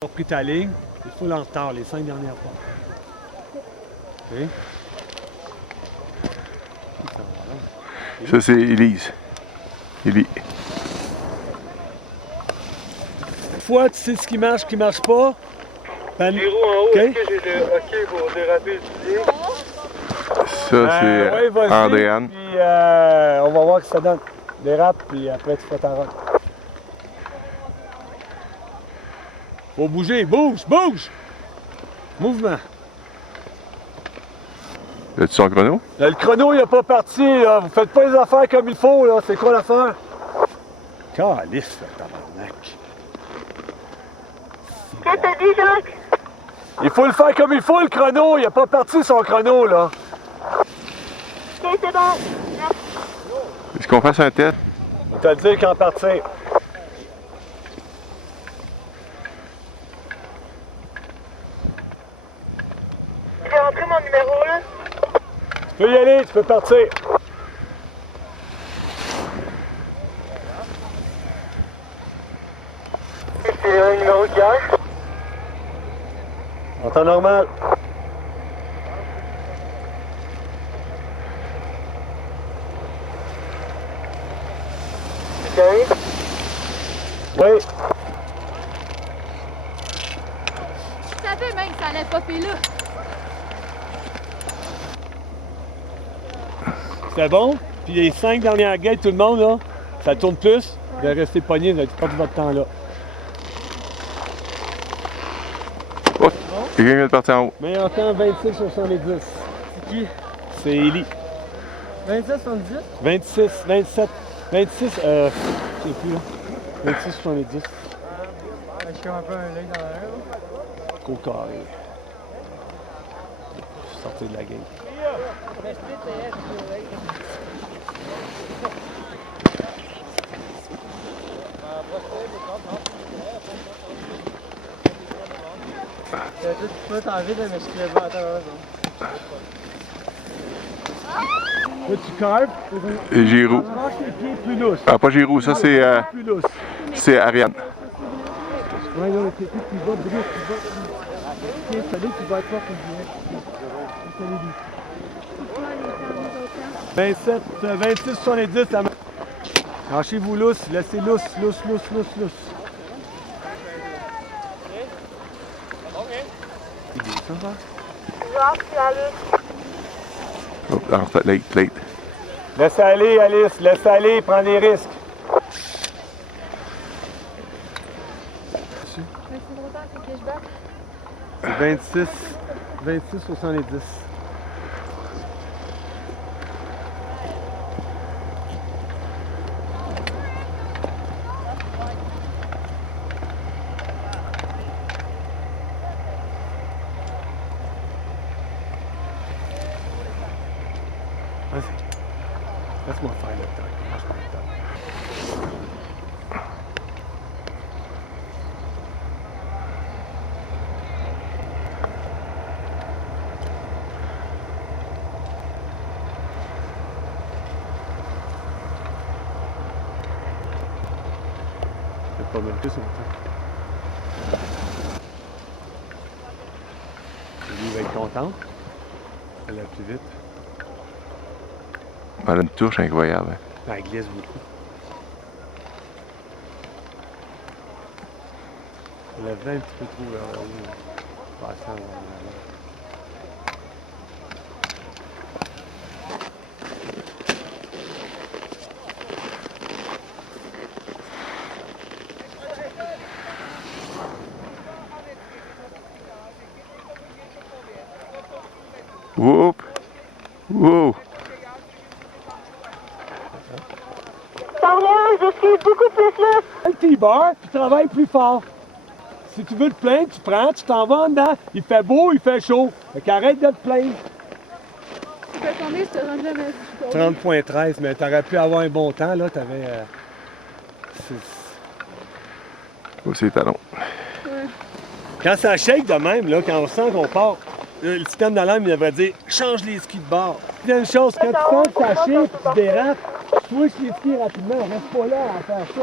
Ils ont pris ta ligne, il faut en retard, les 5 dernières fois. OK? Ça, c'est Élise. Élie. Une fois, tu sais ce qui marche pas. Ben, Les roues en haut, OK? est-ce que j'ai le OK pour déraper le pied? Ça, c'est ouais, vas-y, Andréane. Puis on va voir ce que ça donne. Dérape, puis après tu fais ta route. Faut bouger, bouge, bouge! Mouvement. As-tu son chrono? Là, le chrono, il n'est pas parti, là. Vous faites pas les affaires comme il faut, là. C'est quoi l'affaire? Calice, là, tabarnak. Qu'est-ce que t'as dit, Jacques? Il faut le faire comme il faut, le chrono. Il n'est pas parti, son chrono, là. Ok, c'est bon. Est-ce qu'on fasse un test? On va te le dire quand partir. J'ai rentré mon numéro, là. Tu peux y aller, tu peux partir. C'est un numéro de gage. En temps normal. OK. Oui. Je savais même que ça allait popper là. C'est bon. Puis les 5 dernières gates, tout le monde, là, ça tourne plus. Vous allez rester pogné, vous allez perdre votre temps là. Oh, quelqu'un vient de partir en haut. Meilleur temps, 26 sur 110. C'est qui? C'est Élie. 27, 78? 26, 27, 26, je sais plus là. 26, 70. Je suis un peu un œil dans l'air, là. Gros carré. Sortir de la game. Tu peux t'enlever de mes skis, attends, Là, tu carves. Et Giroud. Tu marches les pieds plus lousses. Ah, pas Giroud, ça Plus lousses. c'est Ariane. Ouais, là, c'est tout qui va, brusque, qui va. Tiens, salut, tu vas être fort pour le direct. 27, 26, 70, la main. Lâchez-vous lousse, laissez lousse. C'est bien ça, va? Jacques, tu as allé. Oh, alors, late. Laisse aller, Alice, laisse aller, prends des risques. Mais c'est trop tard, c'est que je batte. 26, 70. Vas-y. Laisse-moi faire le temps. Lâche-moi le temps. Faites pas monter son temps. Lui va être content. Elle va plus vite. Elle a une touche incroyable. Elle glisse beaucoup. Elle a 20 un petit peu trop vers le haut. Passant vers l'avant. Whoop! Wow! Sans rien, je suis beaucoup plus là. Le T-bar, tu travailles plus fort. Si tu veux te plaindre, tu prends, tu t'en vas en dedans. Il fait beau, il fait chaud. Fait qu'arrête de te plaindre. Tu fais combien, je te rends jamais. 30.13, mais t'aurais pu avoir un bon temps, là. T'avais. Oh, c'est les talons. Quand ça shake de même, là, quand on sent qu'on part, le système d'alarme, il devrait dire change les skis de bord. Puis une chose, quand tu sens que ça shake, tu dérapes, switch les skis rapidement. Reste pas là à faire ça.